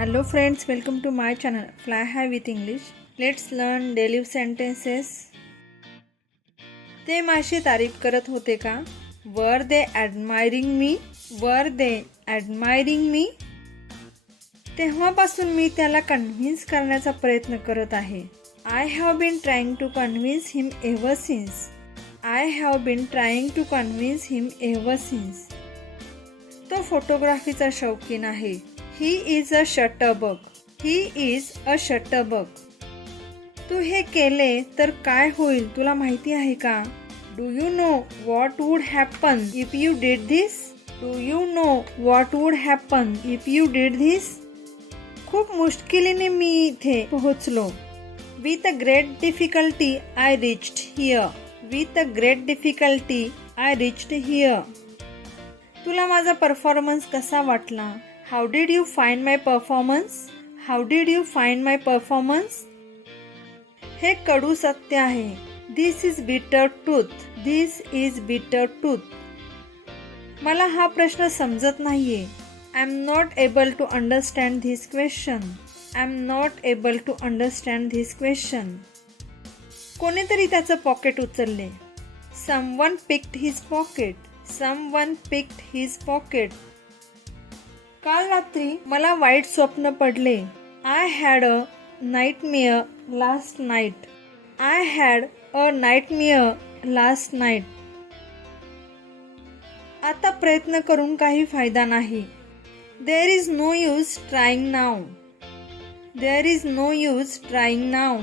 Hello friends, welcome to my channel Fly High with English. Let's learn daily sentences. ते माझी तारीफ करत होते का? Were they admiring me? Were they admiring me? तेव्हापासून मी त्याला कन्व्हिन्स करण्याचा प्रयत्न करत आहे. I have been trying to convince him ever since. I have been trying to convince him ever since. तो फोटोग्राफीचा शौकीन आहे. He is a shutterbug. He is a shutterbug. तू हे केले तर काय होईल तुला माहिती आहे का? Do you know what would happen if you did this? Do you know what would happen if you did this? खूप मुश्किलीने मी इथे पोहोचलो. With a great difficulty I reached here. With a great difficulty I reached here. तुला माझा performance कसा वाटला? How did you find my performance? How did you find my performance? हे कडू सत्य आहे. This is bitter truth. This is bitter truth. मला हा प्रश्न समजत नाहीये. I'm not able to understand this question. I'm not able to understand this question. कोणीतरी त्याचं पॉकेट उचलले. Someone picked his pocket. Someone picked his pocket. काल रात्री मला वाईट स्वप्न पडले. I had a nightmare last night. I had a nightmare last night. आता प्रयत्न करून काही फायदा नाही. There is no use trying now. There is no use trying now.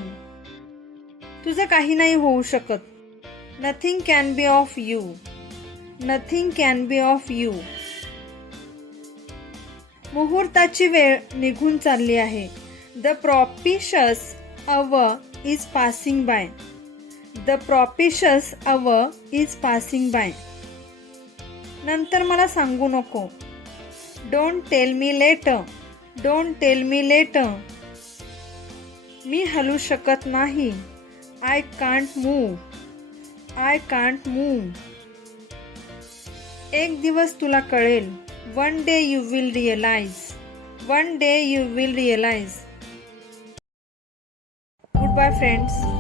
तुझं काही नाही होऊ शकत. Nothing can be of you. Nothing can be of you. मुहूर्ताची वेळ निघून चालली आहे. The propitious hour is passing by. The propitious hour is passing by. नंतर मला सांगू नको. Don't tell me later. Don't tell me later. मी हलू शकत नाही. I can't move. I can't move. एक दिवस तुला कळेल. One day you will realize. One day you will realize. Goodbye friends.